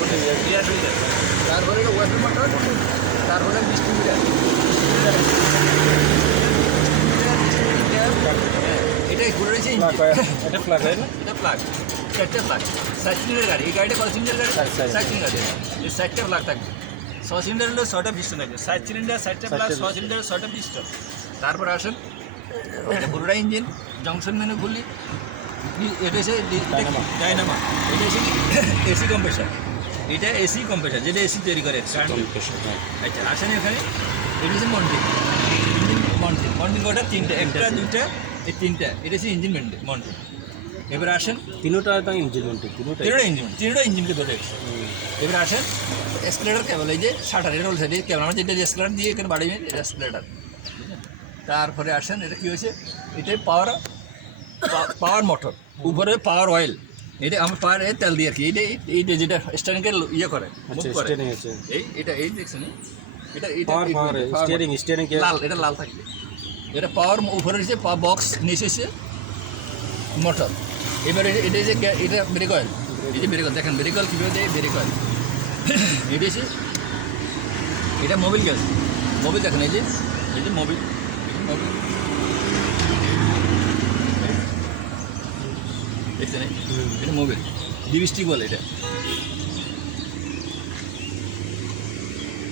তারপরে gear filter, তারপরে এটা ওয়াটার মোটর, তারপরে ডিস্ট্রিবিউটার। এটাই ঘুরে রয়েছে ইঞ্জিন। এটা প্লাগ হয় না? এটা প্লাগ, 4টে প্লাগ। 7 সিলিন্ডার গাড়ি। এই গাড়িটা কত সিলিন্ডার গাড়ি? 7 সিলিন্ডার। এই 7টে প্লাগ থাকবে। 6 সিলিন্ডার হলে 6টা পিস্টন থাকবে। 7 সিলিন্ডার 7টে প্লাগ, 6 সিলিন্ডার 6টা পিস্টন। তারপর আসেন এটা পুরোটা ইঞ্জিন, জংশন মেনু খুললি, এটা এসে ডায়নামা, এটা এসে এসি কম্প্রেসার, এটা এসি কম্প্রেসার যেটা এসি তৈরি করে। আচ্ছা আসেন এখানে, এটা হচ্ছে মন্টিং, ইঞ্জিন মন্টিং কটা? 3টে, 1টা 2টা, এই 3টা, এটা হচ্ছে ইঞ্জিন মন্টিং। এবার আসেন তিনটা তো ইঞ্জিন মন্টিং, তিনটা ইঞ্জিনকে ধরে রেখেছে। এবার আসেন এসকেলেটার কেবল, এই যে শাটার, এটা বলছে কেবল আমরা যেটা এসকেলেটার দিয়ে এখানে বাড়ি এটা এসকেলেটার। তারপরে আসেন এটা কী হয়েছে, এটাই পাওয়ার মোটর, উপরে পাওয়ার অয়েল, এটা আমার পাওয়ার তেল দিয়ে আর কি, এইটা যেটা স্টারিংকে ইয়ে করে, এই দেখছেন, লাল, এটা লাল থাকবে। এটা পাওয়ার উপরে হচ্ছে বক্স, নিচে হচ্ছে মোটর। এবার এটা যে এটা ব্রেক অয়েল, এই যে ব্রেক অয়েল দেখেন, ব্রেক অয়েল কীভাবে দেয়, ব্রেক অয়েল। এটা হচ্ছে এটা মোবিল গ্যাস, মোবিল দেখেন, এই যে মোবিল, দেখছেন এটা মোবিল, ডিভিস্টিক বলে এটা।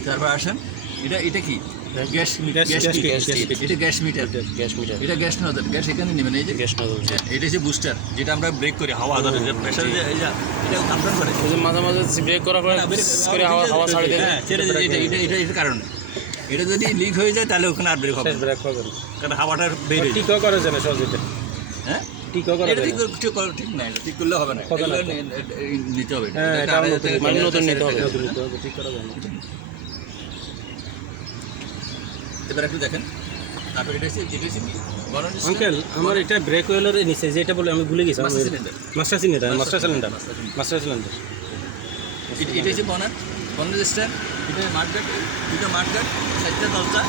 তারপর আসেন এটা কি গ্যাস, এটা গ্যাস মিটার, এটা গ্যাস নজল, গ্যাস এখানে নেবেন, এই যে গ্যাস নজল। এটা হচ্ছে বুস্টার, যেটা আমরা ব্রেক করি, হাওয়া ধরে প্রেশার, এটা আপডাউন করে, মাঝে মাঝে ব্রেক করার পরে হাওয়া ছাড়ে দেয়। এটা কারণে এটা যদি লিক হয়ে যায় তাহলে ওখানে আর ব্রেক হবে, কারণ হাওয়াটা বেরিয়ে ঠিক করা যায় না সহজে। হ্যাঁ ঠিক না, এটা ঠিক করলে হবে না, নিতে হবে, নতুন নিতে হবে, ঠিক করা যায় না। এবার একটু দেখেন, তারপর এটা হচ্ছে আঙ্কেল, আমার এটা ব্রেক অয়েলের নিচে যেটা বলে আমি ভুলে গেছি, মাস্টার সিলিন্ডার, এটা হচ্ছে বনার স্ট্যান্ড, এটা মাঠঘাট, দুটো মাঠঘাট, 4টে দরজা,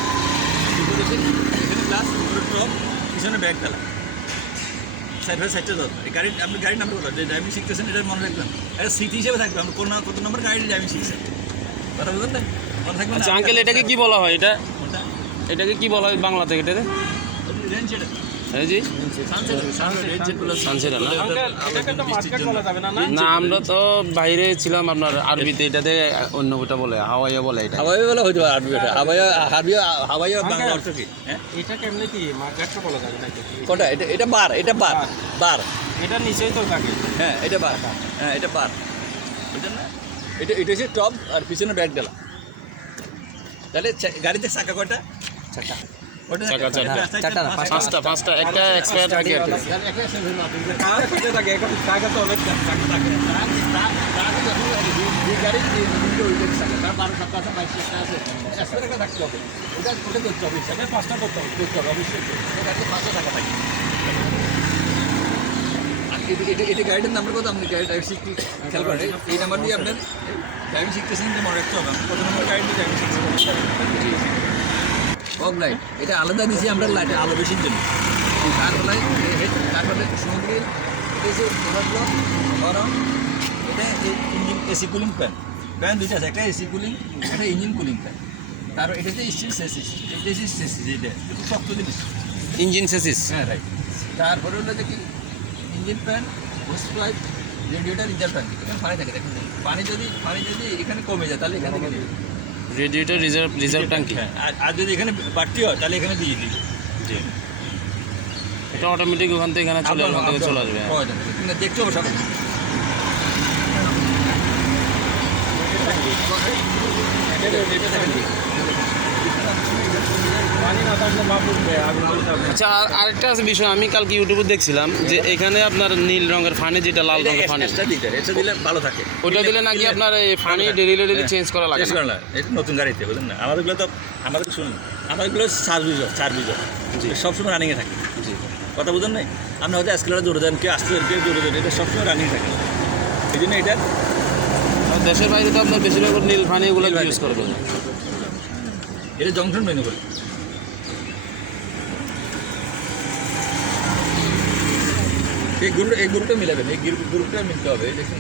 এখানে গ্লাস, উপরে টপ, পিছনে ব্যাগ ডালা, সাইড 4টে দরজা। এই গাড়ি, আপনি গাড়ির নাম্বার বলো, যে ড্রাইভিং শিখতেছেন এটা মনে রাখবেন, এটা স্মৃতি হিসেবে থাকবে, আমরা কত নম্বর গাড়ি ড্রাইভিং শিখছেন, কথা বুঝলেন না, মনে থাকবে। আচ্ছা আঙ্কেল, এটাকে কি বলা হয়, এটাকে কি বলা হয় বাংলাতে? এটাতে না, আমরা তো বাইরে ছিলাম আপনার আরবিতে, এটাতে অন্য কোটা বলে, হাওয়াইয়া বলে, এটা হাওয়াইয়া বলা হয়তো আরবি, হাওয়াইয়া বাংলা অর্থ কি? এটা কেমনে কি মার্কেটটা বলা যাবে নাকি? কোটা এটা বার, বার, এটা নিচেই তো থাকে। হ্যাঁ এটা বার, হ্যাঁ এটা বার, বুঝলেন না? এটা হচ্ছে টপ আর পিছনে ব্যাগ ডালা। তাহলে গাড়িতে চাকা কয়টা? চাকা পাঁচটা, একটা এক্সপায়ার থাকে আর কি। এটা গাড়িটার নাম্বার কত? আপনি গাড়ি ড্রাইভ শিখতে খেয়াল করেন, এই নাম্বার দিয়ে আপনার ড্রাইভিং শিখতেছেন, কিন্তু মনে রাখতে হবে কত নম্বর গাড়ি দিয়ে ড্রাইভিং শিখতেছেন। ফগ লাইট, এটা আলাদা দিয়েছি আমরা লাইটের আলো বেশির জন্য। তারপরে তারপরে সমুদ্রের এটা হচ্ছে ব্লক গরম, এটা ইঞ্জিন এসি কুলিং ফ্যান দুইটা আছে, একটা এসি কুলিং, একটা ইঞ্জিন কুলিং ফ্যান। তারপর এটা হচ্ছে স্টিল সেসিস, এটা হচ্ছে সেসিস, এটা খুব শক্ত জিনিস, ইঞ্জিন সেসিস। হ্যাঁ রাইট। তারপরে হলো যে কি engine fan, hose pipe, radiator, reserve tank, এখানে পানি থাকে, দেখুন পানি যদি এখানে কমে যায় তাহলে এখান থেকে নেবে, রেডিয়েটর, রিজার্ভ ট্যাঙ্কি। হ্যাঁ, আর যদি এখানে বাড়তি হয় তাহলে এখানে দিয়ে দিই, এটা অটোমেটিক ওখান থেকে এখানে চলে আসবে। দেখতে হবে সব। আচ্ছা, আরেকটা আছে বিষয়, আমি কালকে ইউটিউবে দেখছিলাম যে এখানে আপনার নীল রঙের ফানি, যেটা লাল রঙের ফানি, এটা দিলে ভালো থাকে, ওইটা দিলে নাকি আপনার এই ফানি ডেলি চেঞ্জ করা লাগে না? এটা নতুন গাড়িতে, বুঝলেন না? আমাদেরগুলো তো শুনুন, আমাদেরগুলো সার্ভিস সবসময় রানিংয়ে থাকে। জি, কথা বুঝলেন নাই? আপনি হয়তো স্কেলার জোরে দেন, কেউ আসতে কেউ জোরে দেন, এটা সবসময় রানিং থাকে। এই জন্য এটা দেশের বাইরে তো আপনার বেশিরভাগ নীল ফানি এগুলো ইউজ করবেন না, এটা জংশন মেনু করে। এই গ্রুপটা মিলাবেন, এই গ্রুপটা মিলতে হবে, দেখুন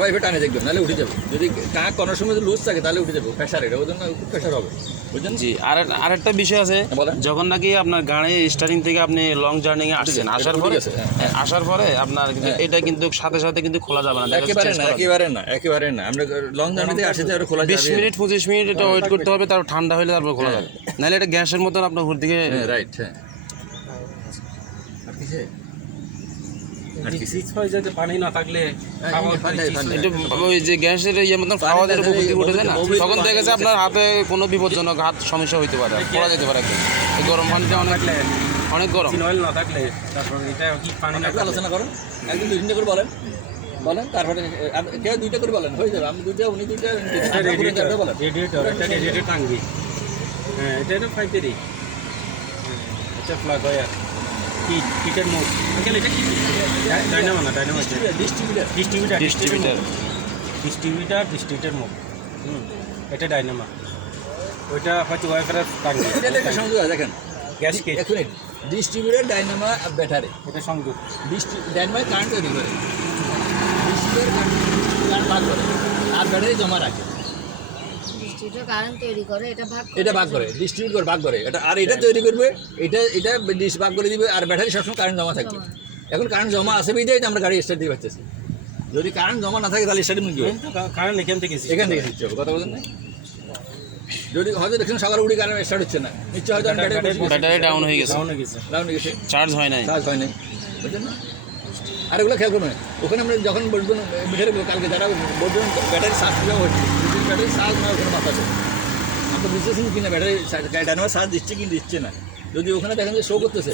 আবার এবার টানে দেখবেন, নাহলে উঠে যাবে। যদি কাক কোনো সময় লুজ থাকে তাহলে উঠে যাবে, প্রেশার এটা ওদের না, খুব প্রেশার হবে, বুঝলেন? জি। আরেকটা বিষয় আছে, বলেন। যখন নাকি আপনার গাড়ি স্টার্টিং থেকে আপনি লং জার্নি আসছেন, আসার পরে আপনার কিন্তু এটা কিন্তু সাথে সাথে কিন্তু খোলা যাবে না, একেবারে না। আমরা লং জার্নিতে আসে যে খোলা 20 মিনিট 25 মিনিট এটা ওয়েট করতে হবে, তারপর ঠান্ডা হলে তারপর খোলা যাবে, নাহলে এটা গ্যাসের মতন আপনার উপর দিকে। রাইট, হ্যাঁ। আর কিসে পানি না থাকলে এটা ওই যে গ্যাসের ইয়ে মতন খাওয়া যায় উপর দিকে উঠে যায় না, তখন দেখেছে আপনার হাতে কোনো বিপজ্জনক হাত সমস্যা হইতে পারে, খোলা যেতে পারে একদম। এই গরম পানিটা অনেক গরম। অয়েল না থাকলে তারপর এটা কি পানি না একটু আলোচনা করুন, একদম 2-3টা করে বলেন, তারপরে কেউ 2টা করে বলেন, হয়ে যাবে। আমি 2টা, উনি 2টা, বলেন। রেডিয়েটর, এটা রেডিয়েটর টাঙ্গি। হ্যাঁ, এটা হলো ফাইটারি। এটা প্লাগ হয় আর কিটের মোড। আঙ্কেল এটা কি? ডাইনামো না, ডাইনামো ডিস্ট্রিবিউটার মোড। এটা ডাইনামো। ওইটা হয়তো ওয়াইফারের টাঙ্গি। এটা একটা সংযোগ আছে, দেখেন। Gas kit. এখন ডিস্ট্রিবিউটার ডাইনামো ব্যাটারি, এটা সংযোগ। ডাইনামো কারেন্ট তৈরি করে, ডিস্ট্রিবিউটার কারেন্ট ভাগ করে, আর ব্যাটারি জমা রাখে। ডিস্ট্রিবিউটর কারেন্ট তৈরি করে, এটা ভাগ করে, ডিস্ট্রিবিউট করে, ভাগ করে। আর এটা তৈরি করবে, এটা ডিস ভাগ করে দিবে, আর ব্যাটারি সবসময় কারেন্ট জমা থাকবে। এখন কারেন্ট জমা আছে বিধায় আমরা গাড়ি স্টার্ট দিয়ে পাচ্ছি। যদি কারেন্ট জমা না থাকে তাহলে স্টার্ট কি হবে? কারেন্ট এখান থেকে শিখতে হবে, কথা বলেন না? যদি হয়তো দেখুন সকালে উঠে কারেন্ট স্টার্ট হচ্ছে না, নিশ্চয় হয়তো ব্যাটারি ডাউন হয়ে গেছে, চার্জ হয় নাই, বুঝলেন না? আর এগুলো খেয়াল করবেন, ওখানে আমরা যখন বলবেন মিটারে কালকে যারা বলবেন ব্যাটারি চার্জ দেওয়া হচ্ছে, ব্যাটারি চার্জ না ওখানে মাথাতে, আমরা বুঝতেছেন কিনা ব্যাটারি ডাইনামো চার্জ দিচ্ছে কি দিচ্ছে না। যদি ওখানে দেখেন যে শো করতেছে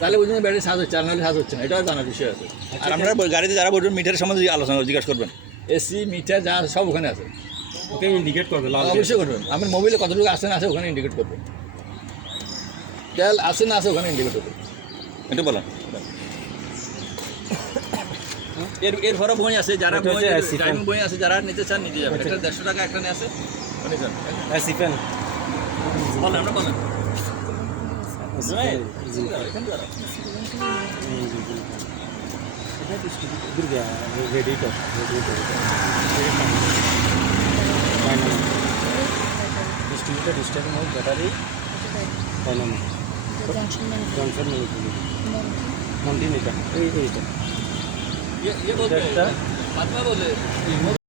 তাহলে বুঝবেন ব্যাটারি চার্জ হচ্ছে, আর নাহলে চার্জ হচ্ছে না, এটাও জানার বিষয় আছে। আর আমরা গাড়িতে যারা বলবেন মিটারের সম্বন্ধে আলোচনা জিজ্ঞাসা করবেন, এসি মিটার যা সব ওখানে আছে, ওকে ইন্ডিকেট করবে, অবশ্যই করবেন। আপনার মোবাইলে কতটুকু আসে না আছে ওখানে ইন্ডিকেট করবে, তেল আসে না আছে ওখানে ইন্ডিকেট করবে, এটা বলেন। এর ঘরে বই আছে, যারা বই আছে, যারা নিতে চান নিতে যাবেন। এটা 150 টাকা একটা নিয়ে আছে, সিফেন বলেন, আমরা বলেন। Radiator distributor mode battery dynamo Johnson মন্টিন। এটা এইটা ये बोलते हैं, बाद में बोले